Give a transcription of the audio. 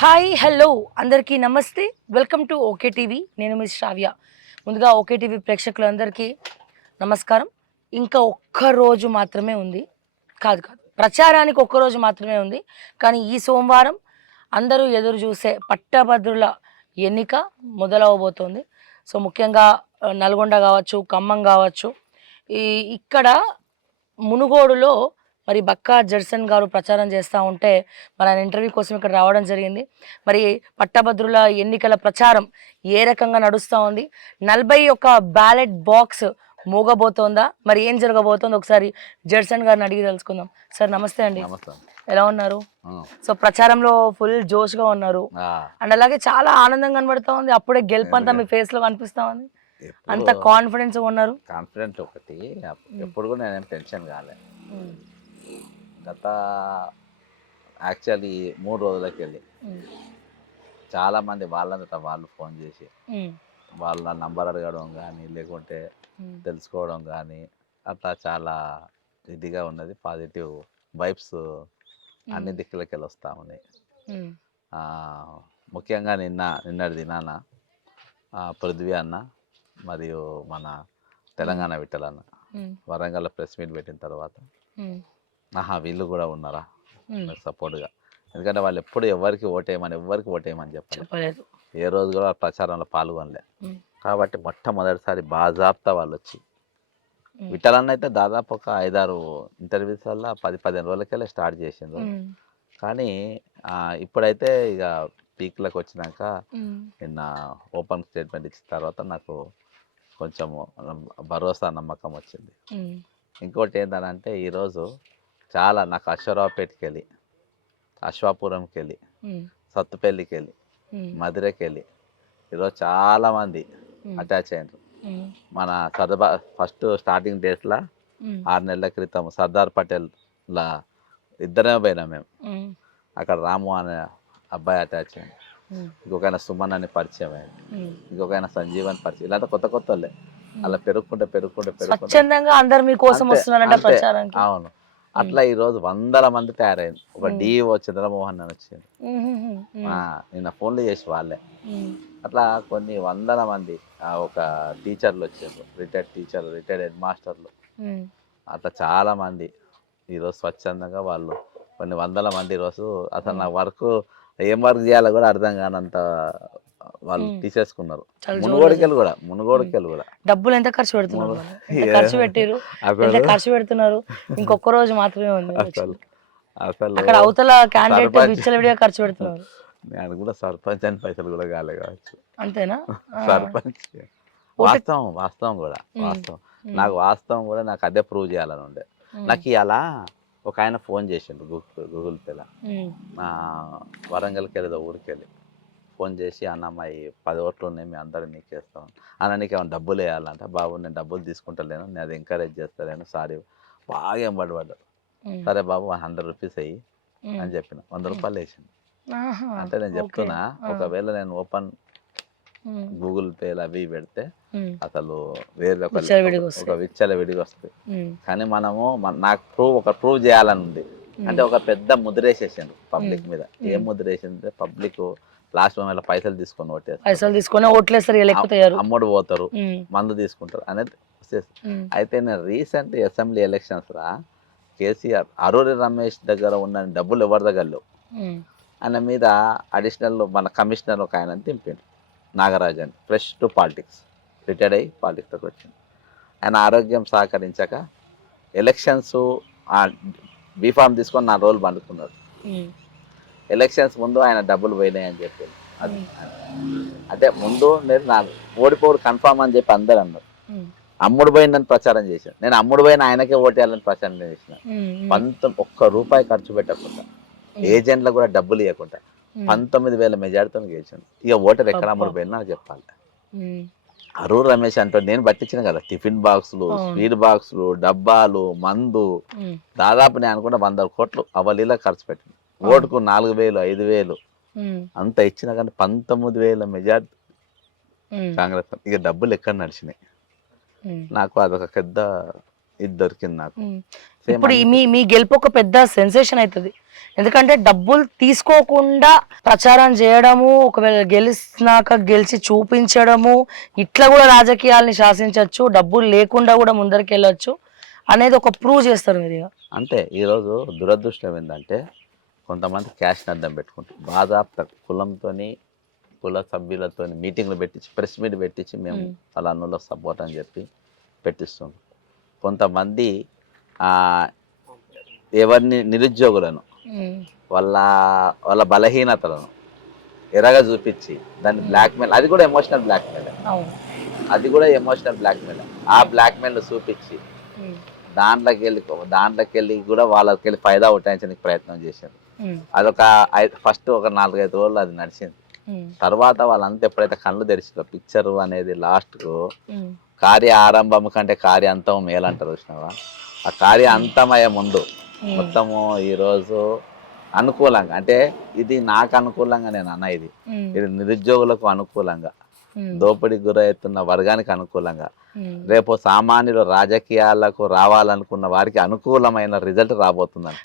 Hi hello అందరికీ నమస్తే welcome to okay TV నేను మిస్ శ్రావ్య ముందుగా ఓకే టీవీ ప్రేక్షకులందరికీ నమస్కారం ఇంకా ఒక్క రోజు మాత్రమే ఉంది కాదు ప్రచారానికి ఒక్క రోజు మాత్రమే ఉంది కానీ ఈ సోమవారం అందరూ ఎదురు చూసే పట్టభద్రుల ఎన్నిక మొదలవబోతోంది సో ముఖ్యంగా నల్గొండ కావచ్చు ఖమ్మం కావచ్చు ఈ ఇక్కడ మునుగోడులో మరి బక్కా జడ్సన్ గారు ప్రచారం చేస్తూ ఉంటే మరి ఆయన ఇంటర్వ్యూ కోసం ఇక్కడ రావడం జరిగింది మరి పట్టభద్రుల ఎన్నికల ప్రచారం ఏ రకంగా నడుస్తూ ఉంది 41 బ్యాలెట్ బాక్స్ మోగబోతోందా మరి ఏం జరగబోతోంది ఒకసారి జడ్సన్ గారిని అడిగి తెలుసుకుందాం సార్ నమస్తే అండి నమస్తే. ఎలా ఉన్నారు సో ప్రచారంలో ఫుల్ జోష్గా ఉన్నారు అండ్ అలాగే చాలా ఆనందం కనబడుతూ ఉంది అప్పుడే గెలుపు అంతా మీ ఫేస్ లో కనిపిస్తా ఉంది అంత కాన్ఫిడెన్స్ ఉన్నారు కాన్ఫిడెంట్ ఒకటి ఎప్పుడు కూడా నేనేం టెన్షన్ కాలే. గత యాక్చువల్లీ 3 రోజులకి వెళ్ళి చాలామంది వాళ్ళంతటా వాళ్ళు ఫోన్ చేసి వాళ్ళ నంబర్ అడగడం కానీ లేకుంటే తెలుసుకోవడం కానీ అట్లా చాలా ఇదిగా ఉన్నది. పాజిటివ్ వైబ్స్ అన్ని దిక్కులకి వెళ్ళి వస్తూ ఉన్నాయి. ముఖ్యంగా నిన్నటి దినాన పృథ్వీ అన్న మరియు మన తెలంగాణ విట్టలన్న వరంగల్ ప్రెస్ మీట్ పెట్టిన తర్వాత వీళ్ళు కూడా ఉన్నారా సపోర్ట్గా, ఎందుకంటే వాళ్ళు ఎప్పుడు ఎవరికి ఓటేయమని చెప్పలేదు. ఏ రోజు కూడా ప్రచారంలో పాల్గొనలే. కాబట్టి మొట్టమొదటిసారి బాజాబ్తా వాళ్ళు వచ్చి విట్టలన్న అయితే దాదాపు ఒక 5-6 ఇంటర్వ్యూస్ వల్ల 10-15 రోజులకెళ్ళి స్టార్ట్ చేసిండ్రు. కానీ ఇప్పుడైతే ఇక పీక్లకు వచ్చినాక నిన్న ఓపెన్ స్టేట్మెంట్ ఇచ్చిన తర్వాత నాకు కొంచెము భరోసా నమ్మకం వచ్చింది. ఇంకోటి ఏంటంటే ఈరోజు చాలా నాకు అశ్వరావుపేటకి వెళ్ళి అశ్వాపురంకి వెళ్ళి సత్తుపల్లికి వెళ్ళి మధురకి వెళ్ళి ఈరోజు చాలామంది అటాచ్ అయినారు. మన ఫస్ట్ స్టార్టింగ్ డేస్లో 6 నెలల క్రితం సర్దార్ పటేల్లా ఇద్దరమే పోయినాం మేము. అక్కడ రాము అనే అబ్బాయి అటాచ్ అయ్యింది, ఇంకొక ఆయన సుమన్ అని పరిచయం అయ్యింది, ఇంకొక ఆయన సంజీవ్ అని పరిచయం. ఇలాంటి కొత్త వాళ్ళే అలా పెరుగుకుంటే అవును. అట్లా ఈరోజు 100 మంది తయారైంది. ఒక డిఓ చంద్రమోహన్ అని వచ్చింది, నిన్న ఫోన్లు చేసి వాళ్ళే. అట్లా కొన్ని 100 మంది ఒక టీచర్లు వచ్చారు, రిటైర్డ్ హెడ్ మాస్టర్లు. అట్లా చాలా మంది ఈరోజు స్వచ్ఛందంగా వాళ్ళు కొన్ని 100 మంది ఈరోజు అసలు నా ఏం వర్క్ చేయాలో కూడా అర్థం కానంత వాళ్ళు తీసేసుకున్నారు. మునుగోడుకెళ్ళి కూడా డబ్బులు ఎంత ఖర్చు పెడుతున్నారు, ఖర్చు పెడుతున్నారు. ఇంకొక రోజు మాత్రమే ఉంది అసలు అక్కడ అవతల క్యాండిడేట్ విచ్చలవిడిగా ఖర్చు పెడుతున్నారు. నేను కూడా సర్పంచ్ అని పైసలు కూడా కాలే కావచ్చు. అంతేనా? సర్పంచ్ వాస్తవం కూడా వాస్తవం కూడా నాకు అదే ప్రూవ్ చేయాలని ఉండే. నాకు ఇలా ఒక ఆయన ఫోన్ చేసిండు గూగుల్ పేలో, వరంగల్కి వెళ్ళేదో ఊరికి వెళ్ళి ఫోన్ చేసి, అన్న మా 10 ఓట్లు ఉన్నాయి, మీ అందరూ నీకేస్తాం అన్న, నీకు ఏమైనా డబ్బులు వేయాలంటే, బాబు నేను డబ్బులు తీసుకుంటలేను, నేను అది ఎంకరేజ్ చేస్తలేను, సారీ బాగా ఏం పడ్డాడు. సరే బాబు 100 రూపీస్ అయ్యి అని చెప్పిన, 100 రూపాయలు వేసిండు. అంటే నేను చెప్తున్నా, ఒకవేళ నేను ఓపెన్ గూగుల్ పేలు అవి పెడితే అసలు వేరే ఒక విచ్చల విడిగా వస్తుంది. కానీ మనము నాకు ప్రూవ్ చేయాలని ఉంది. అంటే ఒక పెద్ద ముద్రేసేసాను పబ్లిక్ మీద. ఏం ముద్రేసిందంటే, పబ్లిక్ లాస్ట్ మూమెంట్లో పైసలు తీసుకొని ఓట్లేస్తారు, అమ్ముడు పోతారు, మందు తీసుకుంటారు అనేది. అయితే నేను recent assembly elections KCR Aruri Ramesh దగ్గర ఉన్న డబ్బులు ఎవరి దగ్గర లేవు. ఆయన మీద అడిషనల్ మన కమిషనర్ ఒక ఆయన దింపిండు, నాగరాజ్ అని, ఫ్రెష్ టు పాలిటిక్స్, రిటైర్డ్ అయ్యి పాలిటిక్స్కి వచ్చింది. ఆయన ఆరోగ్యం సహకరించక ఎలక్షన్స్ బీఫామ్ తీసుకొని 4 రోజులు పండుకున్నాడు. ఎలక్షన్స్ ముందు ఆయన డబ్బులు పోయినాయి అని చెప్పింది. అదే ముందు నేను ఓడిపోడు కన్ఫామ్ అని చెప్పి అందరు అన్నారు. అమ్ముడు పోయిందని ప్రచారం చేశాను. నేను అమ్ముడు పోయిన ఆయనకే ఓటేయాలని ప్రచారం చేసిన. 1 రూపాయి ఖర్చు పెట్టకుండా, ఏజెంట్లకు కూడా డబ్బులు ఇవ్వకుండా 19,000 మెజార్టీతో గెలిచాను. ఇక ఓటర్ ఎక్కడ అమ్ముడు పోయినా నాకు చెప్పాలి. అరూర్ రమేష్ అంటే నేను పట్టించిన కదా, టిఫిన్ బాక్సులు, స్వీట్ బాక్సులు, డబ్బాలు, మందు, దాదాపు నేను అనుకుంటే 100 కోట్లు అవలీలా ఖర్చు పెట్టింది. ఓటుకు 4,000, 5,000 అంత ఇచ్చినా కానీ 19,000 మెజార్టీ కాంగ్రెస్. ఇక డబ్బులు ఎక్కడ నడిచినాయి. నాకు అదొక పెద్ద ఇది దొరికింది నాకు. సేమ్ ఇప్పుడు మీ గెలుపు ఒక పెద్ద సెన్సేషన్ అవుతుంది. ఎందుకంటే డబ్బులు తీసుకోకుండా ప్రచారం చేయడము, ఒకవేళ గెలిచి చూపించడము, ఇట్లా కూడా రాజకీయాల్ని శాసించవచ్చు, డబ్బులు లేకుండా కూడా ముందరికి వెళ్ళొచ్చు అనేది ఒక ప్రూవ్ చేస్తారు మీరు ఇక. అంటే ఈరోజు దురదృష్టం ఏంటంటే కొంతమంది క్యాష్ని అడ్డం పెట్టుకుంటారు. బాధాప్త కుల సభ్యులతో మీటింగ్లు పెట్టించి ప్రెస్ మీట్ పెట్టించి మేము అలా అన్నులో సపోర్ట్ అని చెప్పి పెట్టిస్తున్నాం. కొంతమంది ఎవరిని నిరుద్యోగులను వాళ్ళ బలహీనతలను ఎరగా చూపించి దాన్ని బ్లాక్మెయిల్, అది కూడా ఎమోషనల్ బ్లాక్మెయిల్, ఆ బ్లాక్మెయిల్ చూపించి దాంట్లోకి వెళ్ళి కూడా వాళ్ళకి వెళ్ళి ఫైదా ఉటాయించడానికి ప్రయత్నం చేశారు. అదొక ఫస్ట్ ఒక 4-5 రోజులు అది నడిచింది. తర్వాత వాళ్ళంతా ఎప్పుడైతే కళ్ళు తెరిచారో పిక్చర్ అనేది లాస్ట్కు కార్య ఆరంభం కంటే కార్య అంతం మేలంటారు చూసినావా, ఆ కార్య అంతమయ్యే ముందు మొత్తము ఈరోజు అనుకూలంగా, అంటే ఇది నాకు అనుకూలంగా నేను అన్న, ఇది నిరుద్యోగులకు అనుకూలంగా, దోపిడీకి గురవుతున్న వర్గానికి అనుకూలంగా, రేపు సామాన్యులు రాజకీయాలకు రావాలనుకున్న వారికి అనుకూలమైన రిజల్ట్ రాబోతుందండి.